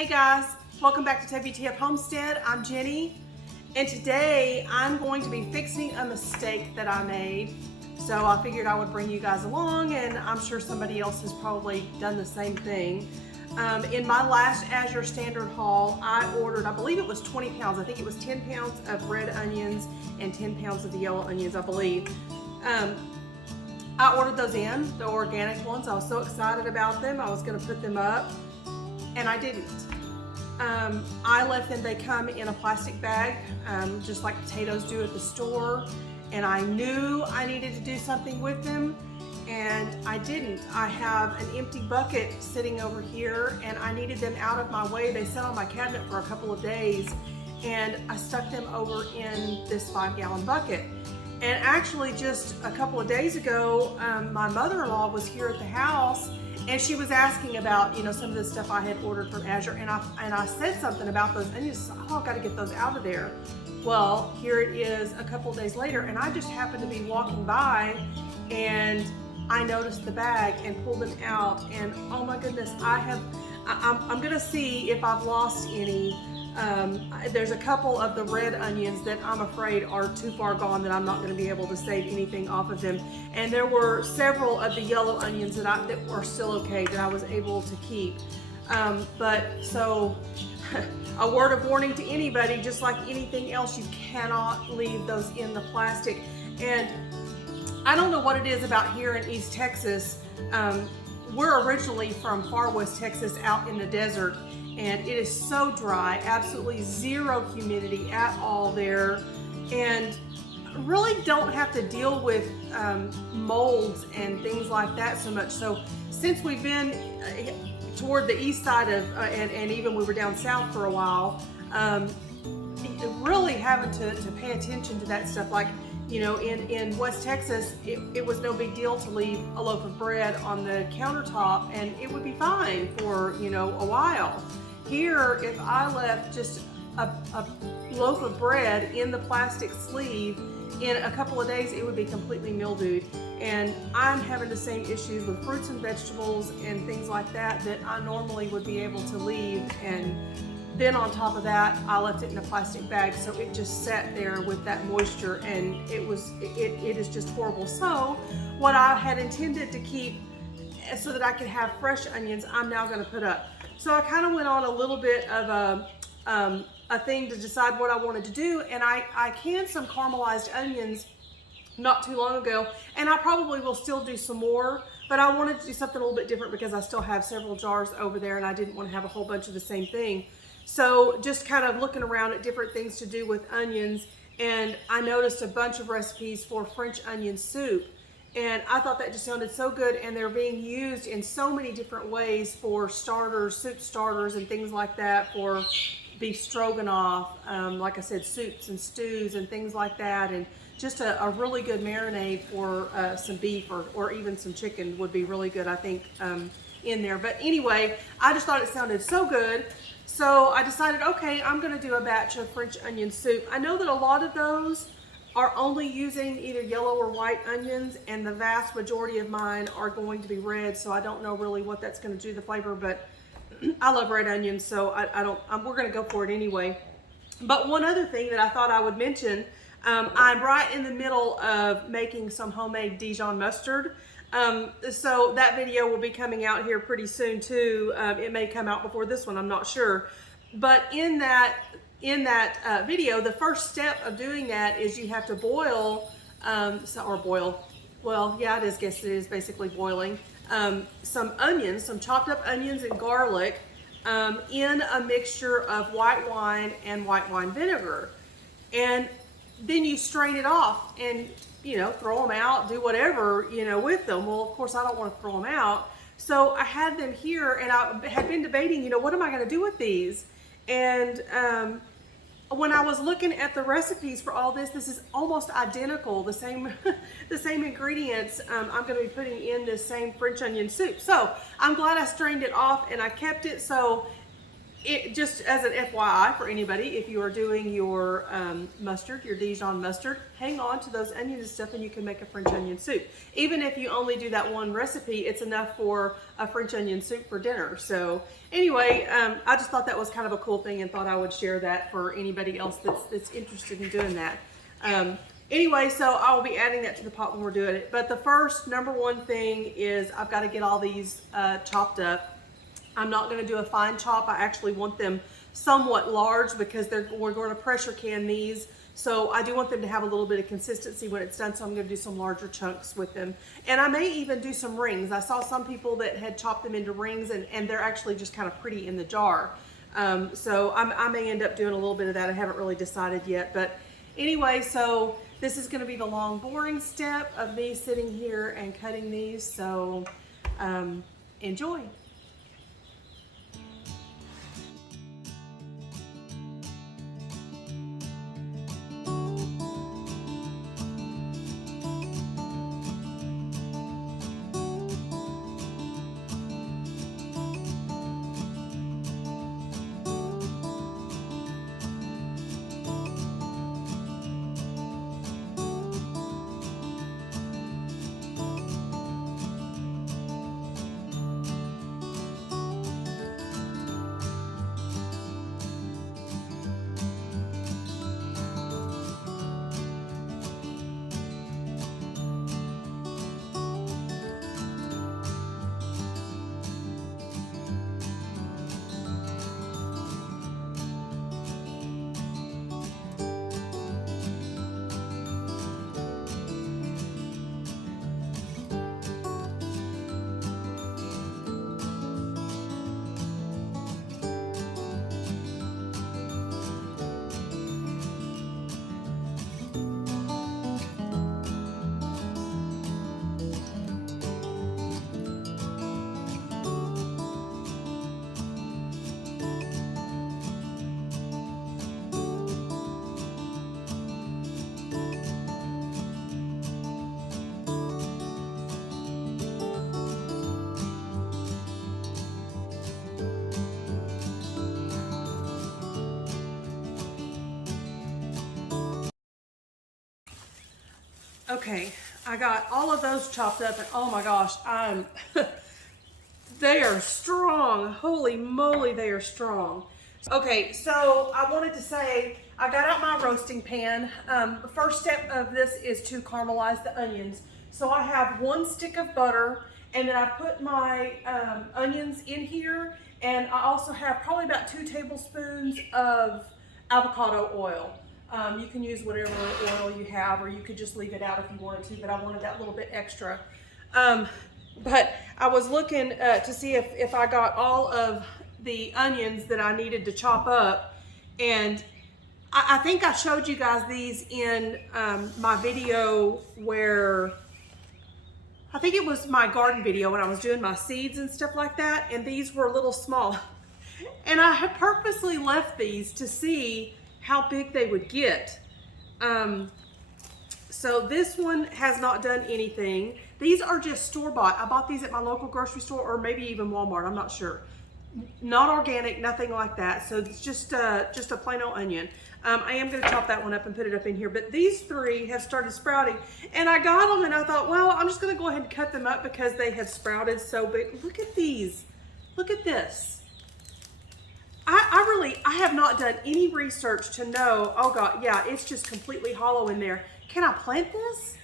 Hey guys, welcome back to WTF Homestead. I'm Jenny, and today I'm going to be fixing a mistake that I made. So I figured I would bring you guys along, and I'm sure somebody else has probably done the same thing. In my last Azure Standard haul, I ordered, I believe it was 20 pounds. I think it was 10 pounds of red onions and 10 pounds of the yellow onions, I believe. I ordered those in, the organic ones. I was so excited about them. I was going to put them up, and I didn't. I let them, they come in a plastic bag, just like potatoes do at the store, and I knew I needed to do something with them, and I didn't. I have an empty bucket sitting over here, and I needed them out of my way. They sat on my cabinet for a couple of days, and I stuck them over in this 5-gallon bucket. And actually just a couple of days ago, my mother-in-law was here at the house, and she was asking about, you know, some of the stuff I had ordered from Azure, and I said something about those onions. Oh, I've got to get those out of there. Well, here it is a couple of days later, and I just happened to be walking by, and I noticed the bag and pulled them out, and oh my goodness, I'm gonna see if I've lost any. There's a couple of the red onions that I'm afraid are too far gone, that I'm not going to be able to save anything off of them. And there were several of the yellow onions that were still okay, that I was able to keep. But so a word of warning to anybody, just like anything else, you cannot leave those in the plastic. And I don't know what it is about here in East Texas. We're originally from far West Texas, out in the desert, and it is so dry, absolutely zero humidity at all there, and really don't have to deal with molds and things like that so much. So since we've been toward the east side of, and even we were down south for a while, really having to pay attention to that stuff. Like, you know, in West Texas, it was no big deal to leave a loaf of bread on the countertop, and it would be fine for, you know, a while. Here, if I left just a loaf of bread in the plastic sleeve, in a couple of days it would be completely mildewed. And I'm having the same issues with fruits and vegetables and things like that I normally would be able to leave. And then on top of that, I left it in a plastic bag, so it just sat there with that moisture, and it is just horrible. So what I had intended to keep so that I could have fresh onions, I'm now going to put up. So I kind of went on a little bit of a thing to decide what I wanted to do, and I canned some caramelized onions not too long ago, and I probably will still do some more, but I wanted to do something a little bit different because I still have several jars over there, and I didn't want to have a whole bunch of the same thing. So just kind of looking around at different things to do with onions, and I noticed a bunch of recipes for French onion soup. And I thought that just sounded so good, and they're being used in so many different ways for starters, soup starters and things like that, for beef stroganoff, like I said, soups and stews and things like that. And just a really good marinade for some beef or even some chicken would be really good, I think, in there. But anyway, I just thought it sounded so good. So I decided, okay, I'm going to do a batch of French onion soup. I know that a lot of those are only using either yellow or white onions, and the vast majority of mine are going to be red, so I don't know really what that's going to do to the flavor, but I love red onions, so we're going to go for it anyway. But one other thing that I thought I would mention, I'm right in the middle of making some homemade Dijon mustard. So that video will be coming out here pretty soon too. It may come out before this one, I'm not sure. But in that video, the first step of doing that is you have to boil, well, yeah, I guess it is basically boiling, some onions, some chopped up onions and garlic in a mixture of white wine and white wine vinegar. And then you strain it off and, you know, throw them out, do whatever, you know, with them. Well, of course, I don't want to throw them out. So I had them here, and I had been debating, you know, what am I going to do with these? And when I was looking at the recipes for all this is almost identical, the same the same ingredients I'm going to be putting in this same French onion soup. So I'm glad I strained it off and I kept it. So just as an FYI for anybody, if you are doing your mustard, your Dijon mustard, hang on to those onions and stuff and you can make a French onion soup. Even if you only do that one recipe, it's enough for a French onion soup for dinner. So anyway, I just thought that was kind of a cool thing and thought I would share that for anybody else that's interested in doing that. Anyway, so I will be adding that to the pot when we're doing it. But the first number one thing is I've got to get all these chopped up. I'm not going to do a fine chop. I actually want them somewhat large because we're going to pressure can these. So I do want them to have a little bit of consistency when it's done. So I'm going to do some larger chunks with them. And I may even do some rings. I saw some people that had chopped them into rings and they're actually just kind of pretty in the jar. So I may end up doing a little bit of that. I haven't really decided yet. But anyway, so this is going to be the long, boring step of me sitting here and cutting these. So enjoy. Okay, I got all of those chopped up and oh my gosh, they are strong. Holy moly, they are strong. Okay, so I wanted to say, I got out my roasting pan. The first step of this is to caramelize the onions. So I have 1 stick of butter and then I put my onions in here, and I also have probably about 2 tablespoons of avocado oil. You can use whatever oil you have, or you could just leave it out if you wanted to, but I wanted that little bit extra. But I was looking to see if I got all of the onions that I needed to chop up, and I think I showed you guys these in my video where, I think it was my garden video when I was doing my seeds and stuff like that, and these were a little small. And I had purposely left these to see how big they would get. So this one has not done anything. These are just store-bought. I bought these at my local grocery store, or maybe even Walmart, I'm not sure. Not organic, nothing like that. So it's just a plain old onion. I am gonna chop that one up and put it up in here, but these 3 have started sprouting, and I got them and I thought, well, I'm just gonna go ahead and cut them up because they have sprouted so big. Look at these, look at this. I have not done any research to know, oh God, yeah, it's just completely hollow in there. Can I plant this?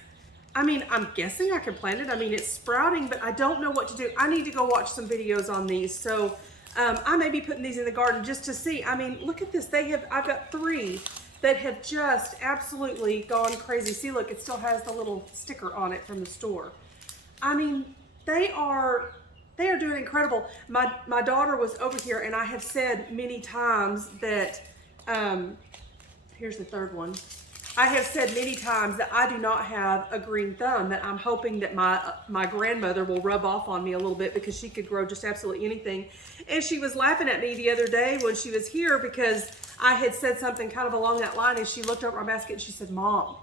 I mean, I'm guessing I can plant it. I mean, it's sprouting, but I don't know what to do. I need to go watch some videos on these. So I may be putting these in the garden just to see. I mean, look at this. I've got 3 that have just absolutely gone crazy. See, look, it still has the little sticker on it from the store. I mean, they are doing incredible. My daughter was over here, and I have said many times that, here's the 3rd one. I have said many times that I do not have a green thumb, that I'm hoping that my grandmother will rub off on me a little bit because she could grow just absolutely anything. And she was laughing at me the other day when she was here because I had said something kind of along that line, and she looked over my basket and she said, Mom,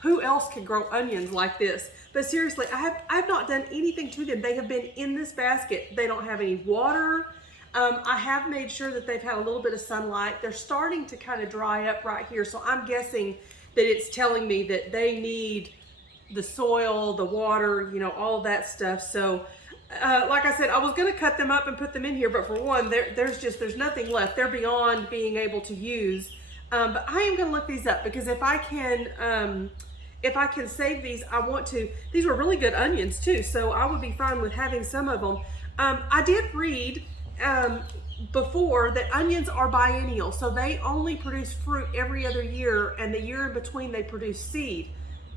who else could grow onions like this? But seriously, I've not done anything to them. They have been in this basket. They don't have any water. I have made sure that they've had a little bit of sunlight. They're starting to kind of dry up right here, so I'm guessing that it's telling me that they need the soil, the water, you know, all of that stuff. So like I said, I was going to cut them up and put them in here, but for one, there's nothing left. They're beyond being able to use. But I am going to look these up, because if I can save these, I want to. These were really good onions too, so I would be fine with having some of them. I did read before that onions are biennial, so they only produce fruit every other year, and the year in between they produce seed.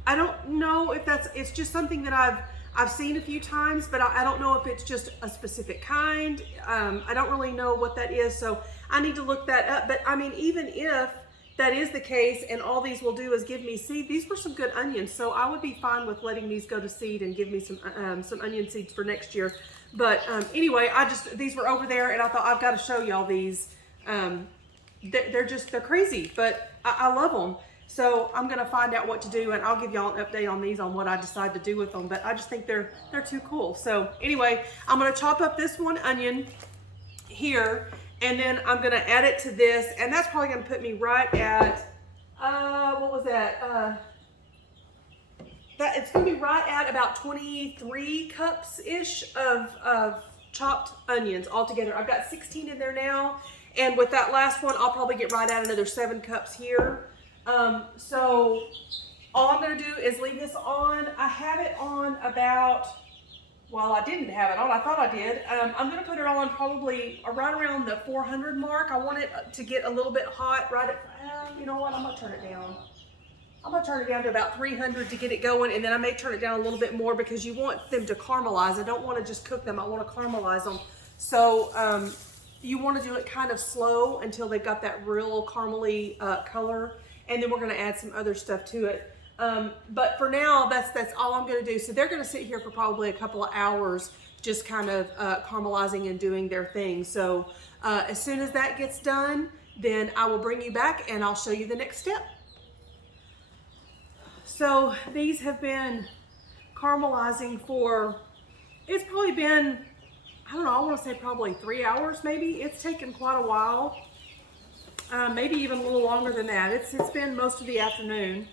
I don't know if it's just something that I've seen a few times, but I don't know if it's just a specific kind. I don't really know what that is, so I need to look that up. But I mean, even if that is the case and all these will do is give me seed, these were some good onions, so I would be fine with letting these go to seed and give me some onion seeds for next year. But anyway, these were over there, and I thought I've got to show y'all these. They're crazy, but I love them. So I'm gonna find out what to do, and I'll give y'all an update on these, on what I decide to do with them. But I just think they're too cool. So anyway, I'm gonna chop up this one onion here, and then I'm gonna add it to this, and that's probably gonna put me right at what was that? It's gonna be right at about 23 cups ish of chopped onions altogether. I've got 16 in there now, and with that last one, I'll probably get right at another 7 cups here. So all I'm going to do is leave this on. I have it on about, well, I didn't have it on. I thought I did. I'm going to put it on probably right around the 400 mark. I want it to get a little bit hot right at, you know what, I'm going to turn it down. I'm going to turn it down to about 300 to get it going, and then I may turn it down a little bit more because you want them to caramelize. I don't want to just cook them. I want to caramelize them. So you want to do it kind of slow until they've got that real caramely color. And then we're going to add some other stuff to it. But for now, that's all I'm going to do. So they're going to sit here for probably a couple of hours, just kind of caramelizing and doing their thing. So as soon as that gets done, then I will bring you back and I'll show you the next step. So these have been caramelizing for, it's probably been, I don't know, I want to say probably 3 hours maybe. It's taken quite a while. Maybe even a little longer than that. It's been most of the afternoon.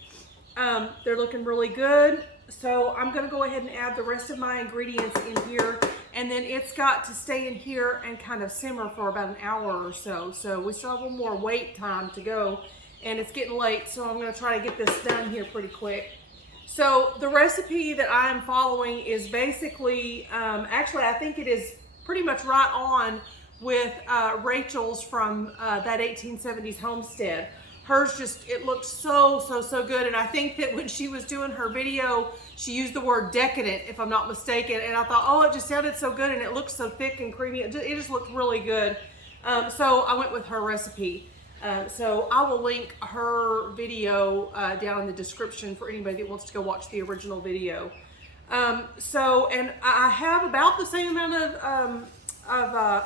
They're looking really good. So I'm going to go ahead and add the rest of my ingredients in here. And then it's got to stay in here and kind of simmer for about an hour or so. So we still have a little more wait time to go. And it's getting late, so I'm going to try to get this done here pretty quick. So the recipe that I'm following is basically, actually I think it is pretty much right on with Rachel's from that 1870s homestead. Hers just, it looked so good. And I think that when she was doing her video, she used the word decadent, if I'm not mistaken. And I thought, oh, it just sounded so good and it looked so thick and creamy. It just looked really good. So I went with her recipe. So I will link her video down in the description for anybody that wants to go watch the original video. And I have about the same amount of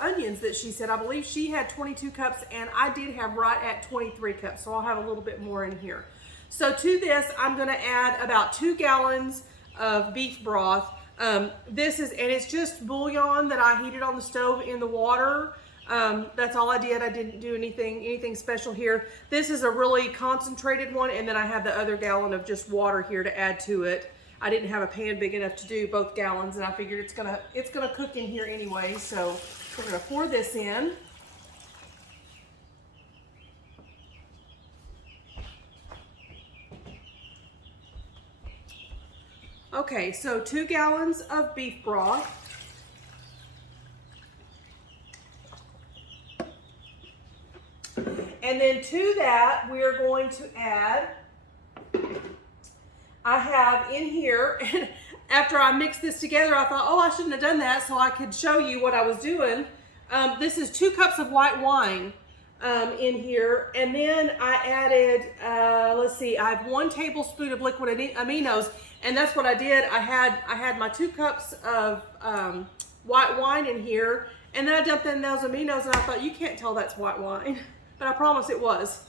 onions that she said. I believe she had 22 cups and I did have right at 23 cups. So I'll have a little bit more in here. So to this, I'm going to add about 2 gallons of beef broth. It's just bouillon that I heated on the stove in the water. That's all I did. I didn't do anything special here. This is a really concentrated one. And then I have the other gallon of just water here to add to it. I didn't have a pan big enough to do both gallons, and I figured it's gonna cook in here anyway. So we're gonna pour this in. Okay, so 2 gallons of beef broth. And then to that, we are going to add, I have in here, and after I mixed this together, I thought, oh, I shouldn't have done that so I could show you what I was doing. This is 2 cups of white wine in here. And then I added, let's see, I have 1 tablespoon of liquid aminos. And that's what I did. I had my 2 cups of white wine in here. And then I dumped in those aminos and I thought, you can't tell that's white wine. But I promise it was.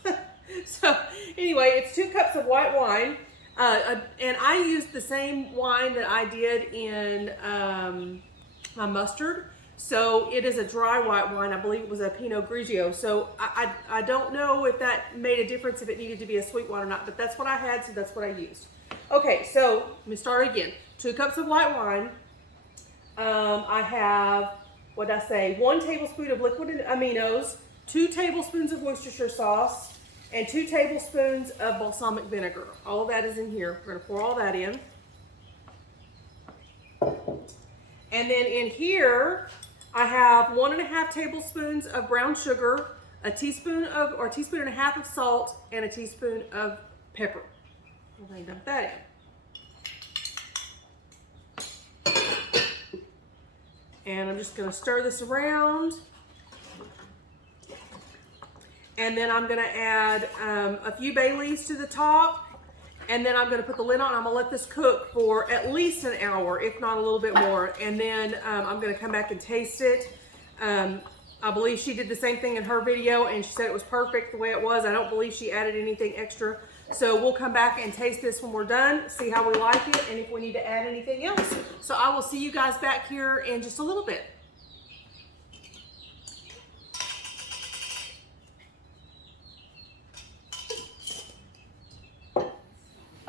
So anyway, it's 2 cups of white wine. And I used the same wine that I did in my mustard. So it is a dry white wine. I believe it was a Pinot Grigio. So I don't know if that made a difference, if it needed to be a sweet wine or not, but that's what I had, so that's what I used. Okay, so let me start again. 2 cups of white wine. I have, what did I say, 1 tablespoon of liquid aminos, 2 tablespoons of Worcestershire sauce, and 2 tablespoons of balsamic vinegar. All of that is in here. We're gonna pour all that in. And then in here, I have 1½ tablespoons of brown sugar, a teaspoon or a teaspoon and a half of salt, and a teaspoon of pepper. We're going to dump that in. And I'm just going to stir this around. And then I'm going to add a few bay leaves to the top. And then I'm going to put the lid on. I'm going to let this cook for at least an hour, if not a little bit more. And then I'm going to come back and taste it. I believe she did the same thing in her video, and she said it was perfect the way it was. I don't believe she added anything extra. So we'll come back and taste this when we're done, see how we like it, and if we need to add anything else. So I will see you guys back here in just a little bit.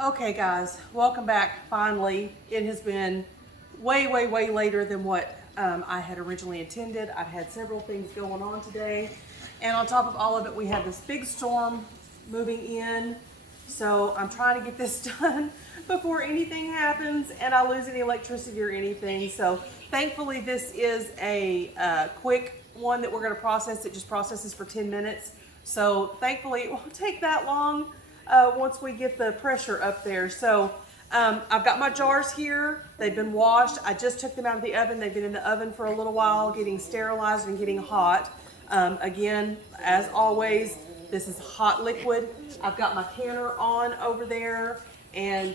Okay guys, welcome back finally. It has been way later than what I had originally intended. I've had several things going on today, and on top of all of it, we have this big storm moving in. So I'm trying to get this done before anything happens and I lose any electricity or anything. So thankfully this is a quick one that we're going to process. It just processes for 10 minutes. So thankfully it won't take that long once we get the pressure up there. So I've got my jars here. They've been washed. I just took them out of the oven. They've been in the oven for a little while, getting sterilized and getting hot. Again, as always, this is hot liquid. I've got my canner on over there, and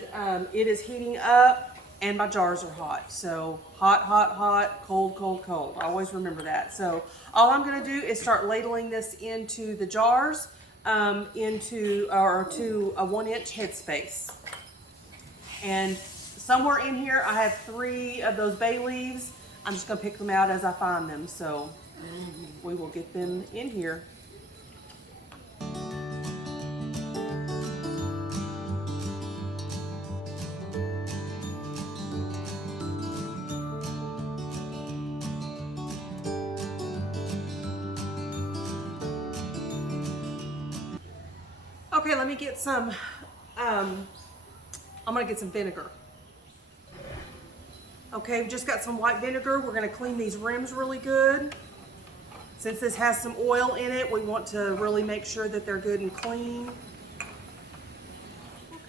it is heating up, and my jars are hot. So hot, cold, cold, cold. I always remember that. So all I'm going to do is start ladling this into the jars, to a 1-inch headspace. And somewhere in here, I have 3 of those bay leaves. I'm just going to pick them out as I find them. So we will get them in here. Okay, let me get some, I'm gonna get some vinegar. Okay, we've just got some white vinegar. We're gonna clean these rims really good. Since this has some oil in it, we want to really make sure that they're good and clean.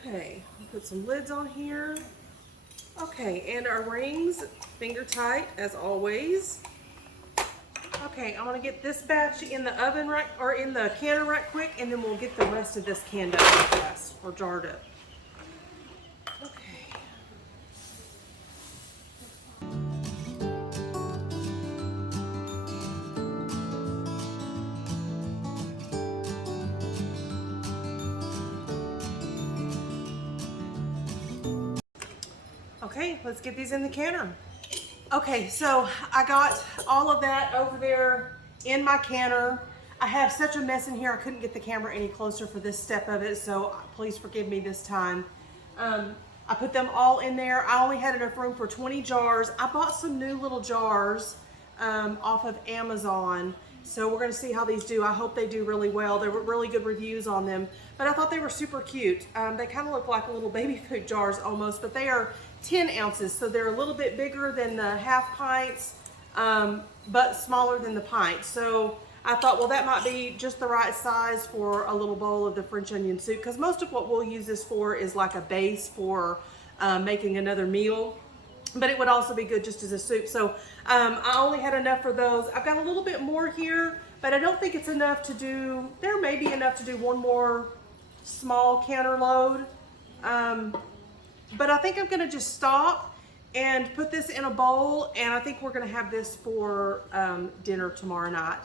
Okay, we'll put some lids on here. Okay, and our rings, finger tight as always. Okay, I'm gonna get this batch in the oven or in the canner right quick, and then we'll get the rest of this canned up fast or jarred up. Okay. Okay, let's get these in the canner. Okay, so I got all of that over there in my canner. I have such a mess in here, I couldn't get the camera any closer for this step of it, so please forgive me this time. I put them all in there. I only had enough room for 20 jars. I bought some new little jars off of Amazon, so we're gonna see how these do. I hope they do really well. There were really good reviews on them, but I thought they were super cute. They kind of look like little baby food jars almost, but they are 10 ounces, so they're a little bit bigger than the half pints, but smaller than the pint. So I thought, well, that might be just the right size for a little bowl of the French onion soup, because most of what we'll use this for is like a base for making another meal, but it would also be good just as a soup. So I only had enough for those. I've got a little bit more here, but I don't think it's enough to do, there may be enough to do one more small canner load. But I think I'm gonna just stop and put this in a bowl, and I think we're gonna have this for dinner tomorrow night.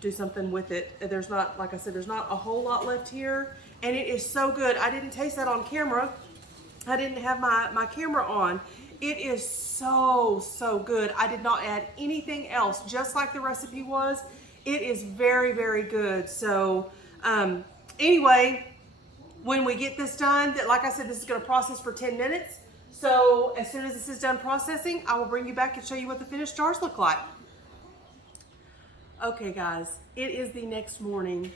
Do something with it. There's not, like I said, there's not a whole lot left here, and it is so good. I didn't taste that on camera. I didn't have my camera on. It is so, so good. I did not add anything else, just like the recipe was. It is very, very good. So anyway, when we get this done, like I said, this is going to process for 10 minutes. So as soon as this is done processing, I will bring you back and show you what the finished jars look like. Okay guys, it is the next morning.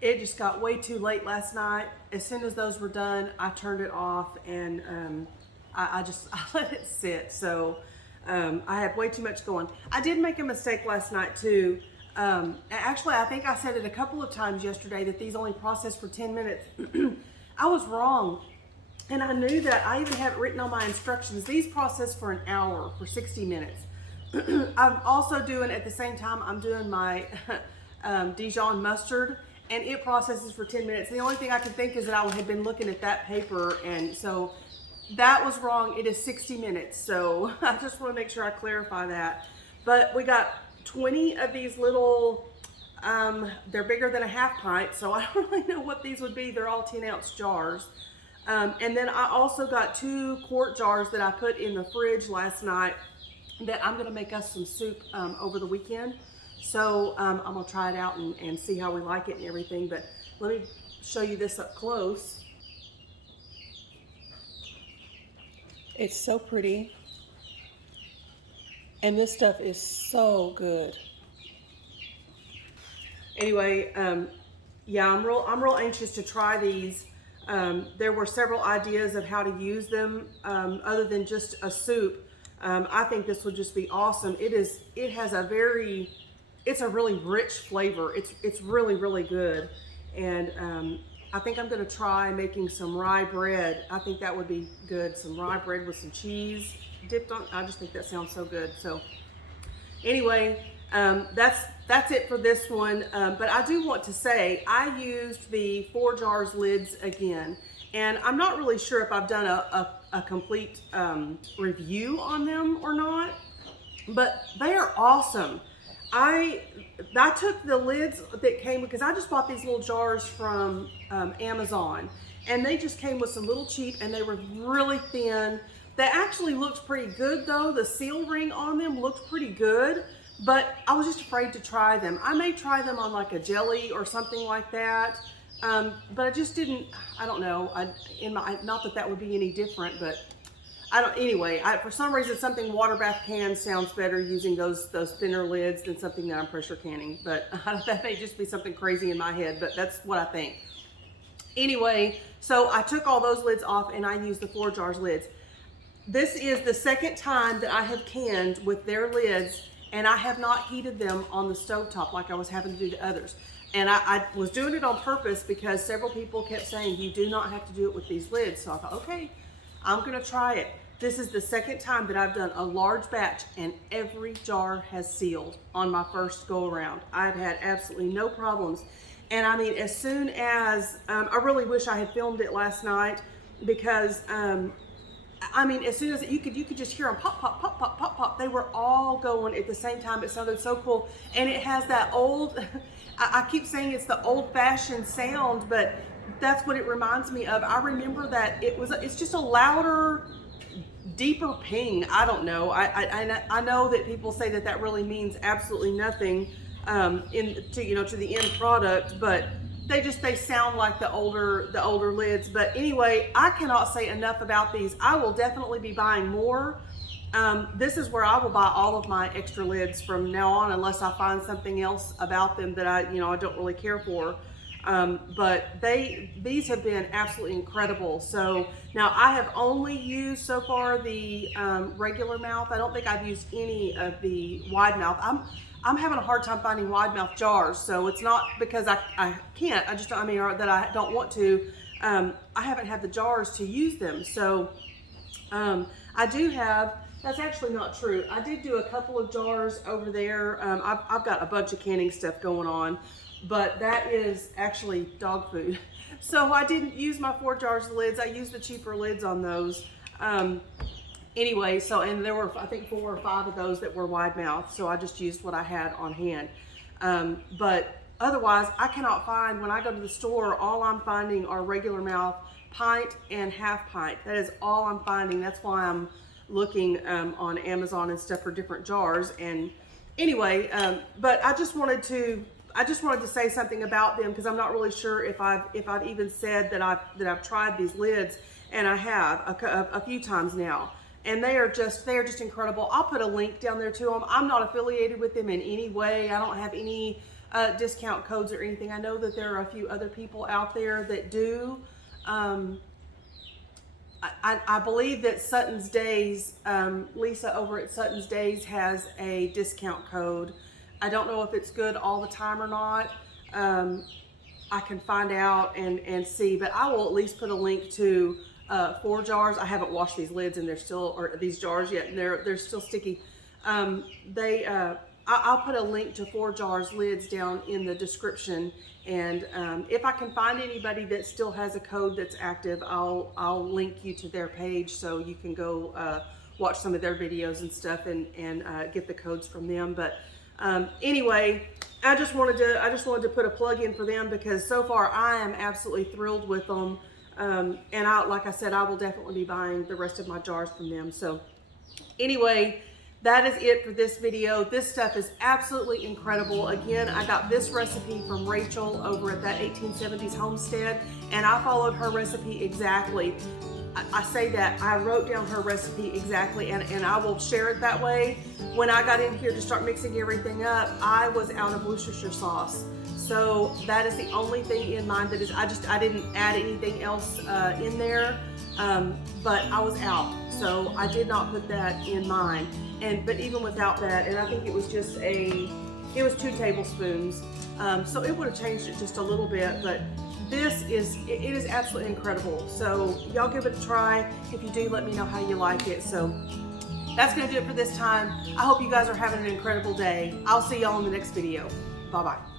It just got way too late last night. As soon as those were done, I turned it off and I let it sit. So I had way too much going. I did make a mistake last night too. Actually, I think I said it a couple of times yesterday that these only process for 10 minutes. I was wrong. And I knew that. I even have it written on my instructions. These process for an hour, for 60 minutes. I'm also doing, at the same time, I'm doing my Dijon mustard, and it processes for 10 minutes. The only thing I could think is that I had been looking at that paper, and so that was wrong. It is 60 minutes, so I just want to make sure I clarify that. But we got 20 of these little, they're bigger than a half pint, so I don't really know what these would be. They're all 10-ounce jars. And then I also got 2 quart jars that I put in the fridge last night that I'm going to make us some soup over the weekend. So I'm going to try it out and see how we like it and everything. But let me show you this up close. It's so pretty. And this stuff is so good. Anyway, yeah, I'm real anxious to try these. There were several ideas of how to use them other than just a soup. I think this would just be awesome. It has a it's a really rich flavor. It's really, really good. And I think I'm going to try making some rye bread. I think that would be good. Some rye bread with some cheese dipped on. I just think that sounds so good. So anyway, that's it for this one. But I do want to say I used the 4 jars lids again, and I'm not really sure if I've done a complete review on them or not, but they are awesome. I took the lids that came, because I just bought these little jars from Amazon, and they just came with some little cheap, and they were really thin. They actually looked pretty good though. The seal ring on them looked pretty good, but I was just afraid to try them. I may try them on like a jelly or something like that, but I just didn't. I don't know. Not that that would be any different, but anyway, for some reason, something water bath can sounds better using those thinner lids than something that I'm pressure canning. But that may just be something crazy in my head, but that's what I think. Anyway, so I took all those lids off and I used the 4 jars lids. This is the second time that I have canned with their lids, and I have not heated them on the stovetop like I was having to do the others. And I was doing it on purpose because several people kept saying you do not have to do it with these lids. So I thought, okay, I'm gonna try it. This is the second time that I've done a large batch, and every jar has sealed on my first go around. I've had absolutely no problems. And I mean, as soon as, I really wish I had filmed it last night, because I mean, as soon as you could just hear them pop, pop, pop, pop, pop, pop. They were all going at the same time. It sounded so cool. And it has that old, I keep saying it's the old fashioned sound, but that's what it reminds me of. I remember that it's just a louder, deeper ping. I don't know. I know that people say that really means absolutely nothing to the end product, but they sound like the older lids. But anyway, I cannot say enough about these. I will definitely be buying more. This is where I will buy all of my extra lids from now on, unless I find something else about them that I don't really care for. But these have been absolutely incredible. So now I have only used so far the regular mouth. I don't think I've used any of the wide mouth. I'm having a hard time finding wide mouth jars, so it's not because I can't. I just don't, or that I don't want to. I haven't had the jars to use them. So I do have. That's actually not true. I did do a couple of jars over there. I've got a bunch of canning stuff going on, but that is actually dog food. So I didn't use my 4 jars of lids. I used the cheaper lids on those. Anyway, and there were, I think, 4 or 5 of those that were wide mouth. So I just used what I had on hand. But otherwise I cannot find, when I go to the store, all I'm finding are regular mouth pint and half pint. That is all I'm finding. That's why I'm looking on Amazon and stuff for different jars. And anyway, but I just wanted to say something about them, because I'm not really sure if I've even said that I've tried these lids, and I have a few times now, and they are just incredible. I'll put a link down there to them. I'm not affiliated with them in any way. I don't have any discount codes or anything. I know that there are a few other people out there that do. I believe that Sutton's Days, Lisa over at Sutton's Days has a discount code. I don't know if it's good all the time or not. I can find out and see, but I will at least put a link to 4 jars. I haven't washed these lids, and they're still, or these jars yet, and they're still sticky. I'll put a link to 4 jars lids down in the description, and if I can find anybody that still has a code that's active, I'll link you to their page so you can go watch some of their videos and stuff, and get the codes from them. But anyway, I just wanted to put a plug in for them, because so far I am absolutely thrilled with them, and like I said, I will definitely be buying the rest of my jars from them. So anyway, that is it for this video. This stuff is absolutely incredible. Again, I got this recipe from Rachel over at that 1870s homestead, and I followed her recipe exactly. I say that, I wrote down her recipe exactly, and I will share it that way. When I got in here to start mixing everything up, I was out of Worcestershire sauce. So that is the only thing in mine that is, I didn't add anything else in there, but I was out. So I did not put that in mine. But even without that, and I think it was just it was 2 tablespoons. So it would have changed it just a little bit, but it is absolutely incredible. So y'all give it a try. If you do, let me know how you like it. So that's gonna do it for this time. I hope you guys are having an incredible day. I'll see y'all in the next video. Bye-bye.